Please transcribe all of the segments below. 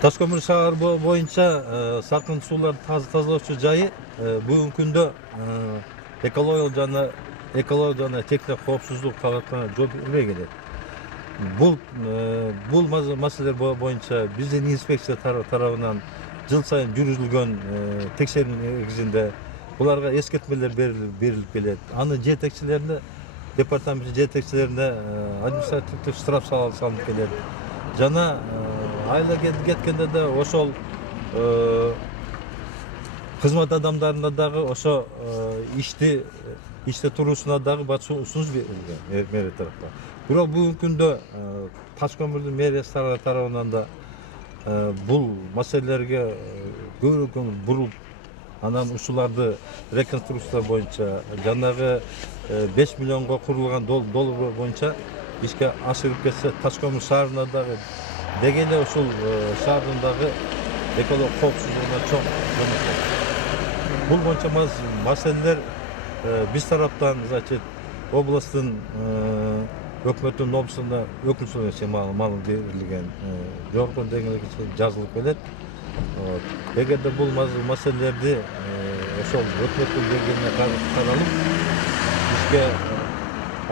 Таш көмүр шаар боюнча салкын сууларды тазалоочу жайы бүгүнкү күндө экология жана техник коопсуздук талаптарына жооп бербей келет. Бул маселелер боюнча биздин инспекция тарабынан жыл сайын жүргүзүлгөн текшерүү негизинде буларга эскертмелер берилип келет. Анын жетекчилерине, департамент жетекчилерине административдик штраф салынып келет. Жана айла кеткенде да ошол кызмат адамдарына дагы ошо иште туруусуна дагы сунуш берилген мэрия тараптан. Бирок бүгүнкү күндө Таш көмүрдүн мэриясы тарабынан да бул маселелерге көбүрөөк көңүл буруп, анан ушуларды реконструкция боюнча жанагы 5 миллионго курулган долбоор боюнча ишке ашырып кетсе, Таш көмүр шаарына дагы деги эле ушул шаардын дагы экология коопсуздугуна чоң көмөк болот. Бул боюнча маселелер биз тараптан, значит, областтын өкмөттүн областына өкүлчүлүгүнө маалым берилген, жогорку деңгээлге жазылып келет. Эгерде бул маселелерди ошол өкмөттүн деңгээлине каралып, ишке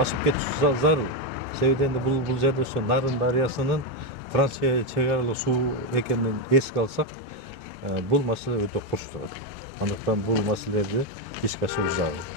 ашып кетиши зарыл. Себеби дегенде бул жерде ошо Нарын дарыясынын чек аралуу суу экенин эске алсак, бул маселе өтө курч турат. Андыктан бул маселелерди ишке ашыруу зарыл.